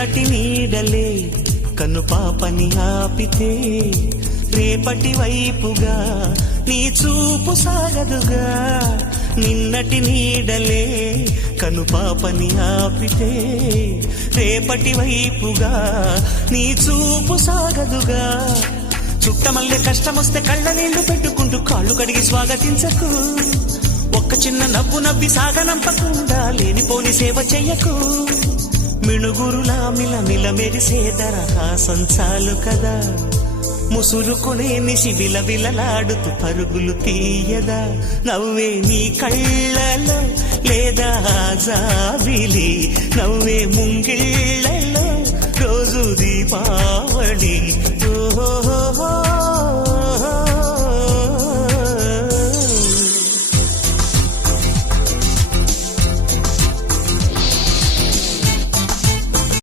నిన్నటి నీడలే కను పాపని ఆపితే రేపటి వైపుగా నీ చూపు సాగదుగా. నిన్నటి నీడలే కను పాపని ఆపితే రేపటి వైపుగా నీ చూపు సాగదుగా. చుట్టమల్లె కష్టమొస్తే కళ్ళ నీళ్లు పెట్టుకుంటూ కాళ్ళు కడిగి స్వాగతించకు. ఒక్క చిన్న నవ్వు నవ్వి సాగనంపకుండా లేనిపోని సేవ చెయ్యకు. మిణుగురులా మిలమిల మెరిసే దరహాసం చాలు కదా. ముసురుకునే నిశి విలవిలలాడుతూ పరుగులు తీయదా. నవ్వే నీ కళ్ళలో లేదా జాబిలి, నవ్వే ముంగిళ్ళ